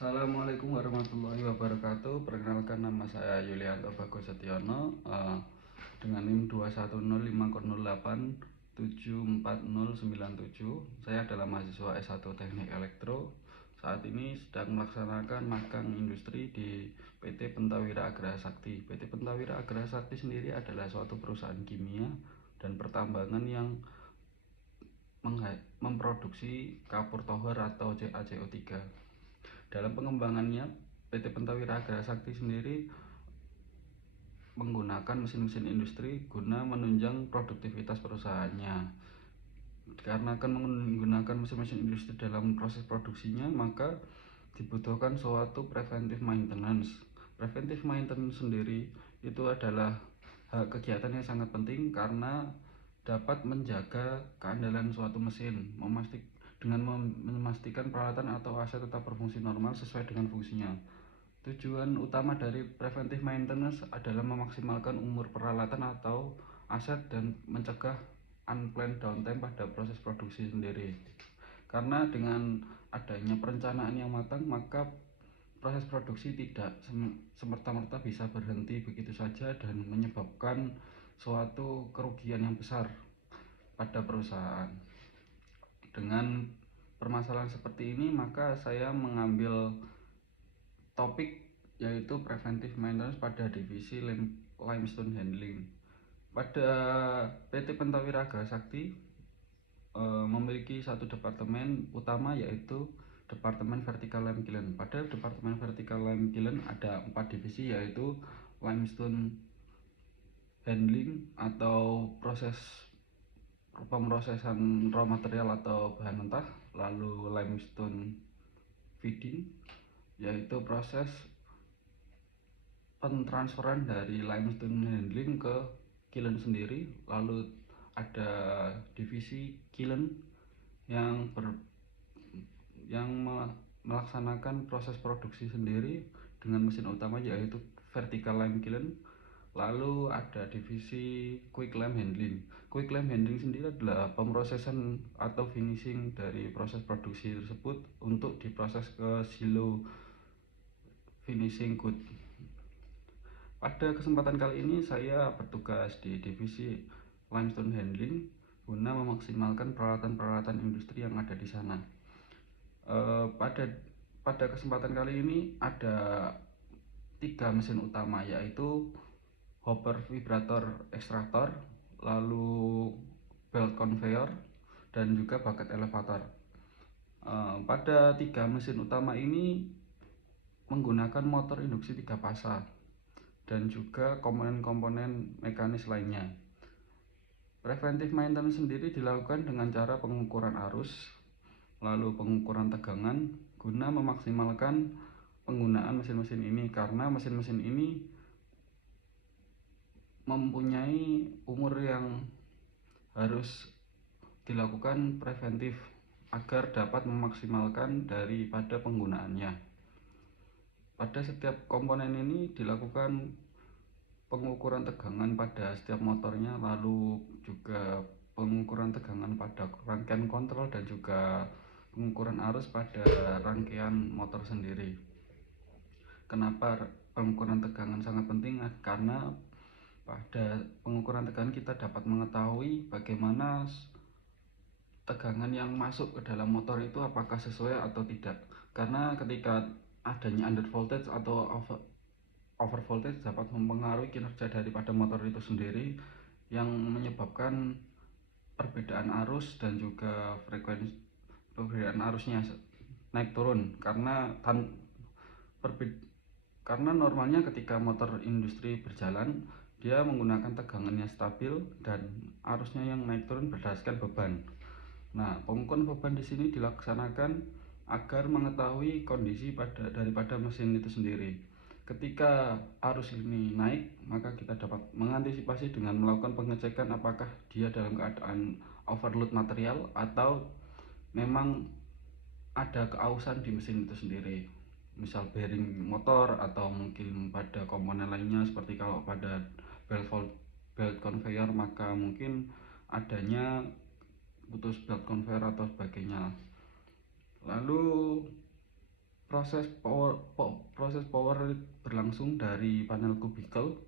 Assalamualaikum warahmatullahi wabarakatuh. Perkenalkan, nama saya Yulianto Bagus Setiono, dengan NIM 2105008740097. Saya adalah mahasiswa S1 Teknik Elektro. Saat ini sedang melaksanakan magang industri di PT Pentawira Agra Sakti. PT Pentawira Agra Sakti sendiri adalah suatu perusahaan kimia dan pertambangan yang memproduksi kapur tohor atau CaCO3. Dalam pengembangannya, PT Pentawira Agra Sakti sendiri menggunakan mesin-mesin industri guna menunjang produktivitas perusahaannya. Dikarenakan menggunakan mesin-mesin industri dalam proses produksinya, maka dibutuhkan suatu preventive maintenance. Preventive maintenance sendiri itu adalah kegiatan yang sangat penting karena dapat menjaga keandalan suatu mesin, dengan memastikan peralatan atau aset tetap berfungsi normal sesuai dengan fungsinya. Tujuan utama dari preventive maintenance adalah memaksimalkan umur peralatan atau aset dan mencegah unplanned downtime pada proses produksi sendiri. Karena dengan adanya perencanaan yang matang, maka proses produksi tidak semerta-merta bisa berhenti begitu saja dan menyebabkan suatu kerugian yang besar pada perusahaan. Dengan permasalahan seperti ini, maka saya mengambil topik yaitu preventive maintenance pada divisi limestone handling. Pada PT Pentawira Agra Sakti memiliki satu departemen utama, yaitu Departemen Vertical Lime Kiln. Pada Departemen Vertical Lime Kiln ada 4 divisi, yaitu limestone handling atau proses pemrosesan raw material atau bahan mentah, lalu limestone feeding, yaitu proses pentransferan dari limestone handling ke kiln sendiri, lalu ada divisi kiln yang melaksanakan proses produksi sendiri dengan mesin utama yaitu vertical lime kiln. Lalu ada divisi quick lime handling. Quick lime handling sendiri adalah pemrosesan atau finishing dari proses produksi tersebut untuk diproses ke silo finishing good. Pada kesempatan kali ini saya bertugas di divisi limestone handling guna memaksimalkan peralatan-peralatan industri yang ada di sana. Pada kesempatan kali ini ada 3 mesin utama, yaitu hopper vibrator ekstraktor, lalu belt conveyor, dan juga bucket elevator. Pada 3 mesin utama ini menggunakan motor induksi 3 fasa dan juga komponen-komponen mekanis lainnya. Preventive maintenance sendiri dilakukan dengan cara pengukuran arus, lalu pengukuran tegangan guna memaksimalkan penggunaan mesin-mesin ini, karena mesin-mesin ini mempunyai umur yang harus dilakukan preventif agar dapat memaksimalkan daripada penggunaannya. Pada setiap komponen ini dilakukan pengukuran tegangan pada setiap motornya, lalu juga pengukuran tegangan pada rangkaian kontrol dan juga pengukuran arus pada rangkaian motor sendiri. Kenapa pengukuran tegangan sangat penting? Karena pada pengukuran tegangan kita dapat mengetahui bagaimana tegangan yang masuk ke dalam motor itu apakah sesuai atau tidak. Karena ketika adanya under voltage atau over voltage dapat mempengaruhi kinerja daripada motor itu sendiri, yang menyebabkan perbedaan arus dan juga frekuensi perbedaan arusnya naik turun. Karena normalnya ketika motor industri berjalan, dia menggunakan tegangannya stabil dan arusnya yang naik turun berdasarkan beban. Nah, pengukuran beban di sini dilaksanakan agar mengetahui kondisi daripada mesin itu sendiri. Ketika arus ini naik, maka kita dapat mengantisipasi dengan melakukan pengecekan apakah dia dalam keadaan overload material atau memang ada keausan di mesin itu sendiri. Misal bearing motor atau mungkin pada komponen lainnya, seperti kalau pada belt conveyor maka mungkin adanya putus belt conveyor atau sebagainya. Lalu Proses power berlangsung dari panel kubikel,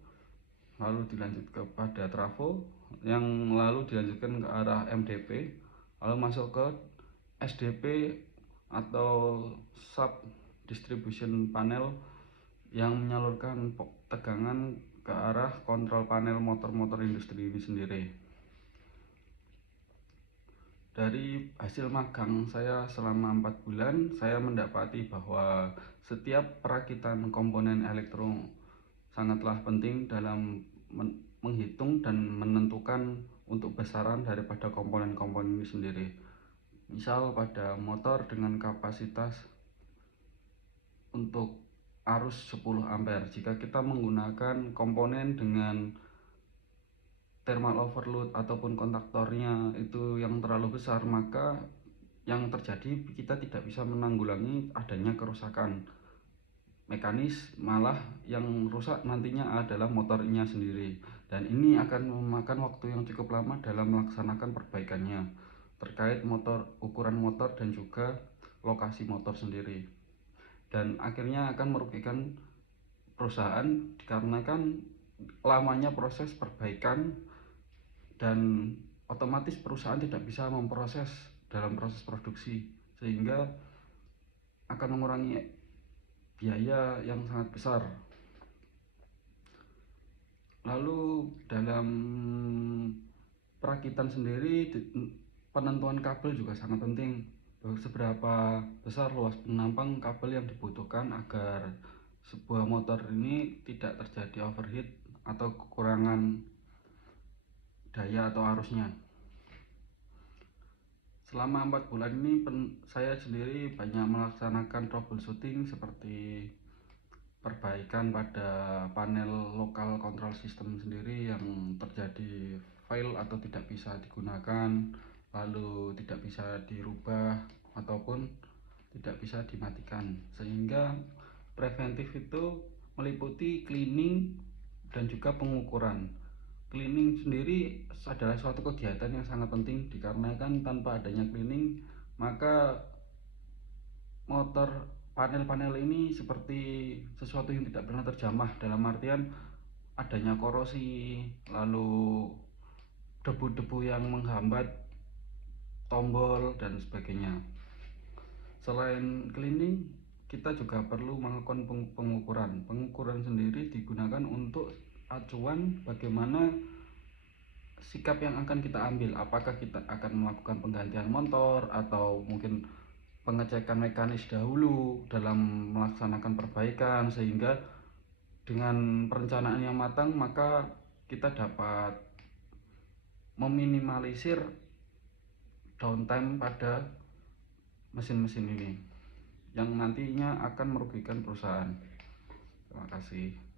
lalu dilanjut kepada trafo, yang lalu dilanjutkan ke arah MDP, lalu masuk ke SDP atau sub distribution panel yang menyalurkan tegangan ke arah kontrol panel motor-motor industri ini sendiri. Dari hasil magang saya selama 4 bulan, saya mendapati bahwa setiap perakitan komponen elektro sangatlah penting dalam menghitung dan menentukan untuk besaran daripada komponen-komponen ini sendiri. Misal pada motor dengan kapasitas untuk arus 10 ampere, jika kita menggunakan komponen dengan thermal overload ataupun kontaktornya itu yang terlalu besar, maka yang terjadi kita tidak bisa menanggulangi adanya kerusakan mekanis, malah yang rusak nantinya adalah motornya sendiri, dan ini akan memakan waktu yang cukup lama dalam melaksanakan perbaikannya terkait motor, ukuran motor dan juga lokasi motor sendiri, dan akhirnya akan merugikan perusahaan dikarenakan lamanya proses perbaikan, dan otomatis perusahaan tidak bisa memproses dalam proses produksi, sehingga akan mengurangi biaya yang sangat besar. Lalu dalam perakitan sendiri, penentuan kabel juga sangat penting. Seberapa besar luas penampang kabel yang dibutuhkan agar sebuah motor ini tidak terjadi overheat atau kekurangan daya atau arusnya. Selama 4 bulan ini saya sendiri banyak melaksanakan troubleshooting seperti perbaikan pada panel lokal control system sendiri yang terjadi fail atau tidak bisa digunakan, lalu tidak bisa dirubah ataupun tidak bisa dimatikan, sehingga preventif itu meliputi cleaning dan juga pengukuran. Cleaning sendiri adalah suatu kegiatan yang sangat penting dikarenakan tanpa adanya cleaning maka motor panel-panel ini seperti sesuatu yang tidak pernah terjamah, dalam artian adanya korosi, lalu debu-debu yang menghambat tombol dan sebagainya. Selain cleaning, kita juga perlu melakukan pengukuran. Pengukuran sendiri digunakan untuk acuan bagaimana sikap yang akan kita ambil, apakah kita akan melakukan penggantian motor atau mungkin pengecekan mekanis dahulu dalam melaksanakan perbaikan, sehingga dengan perencanaan yang matang maka kita dapat meminimalisir downtime pada mesin-mesin ini yang nantinya akan merugikan perusahaan. Terima kasih.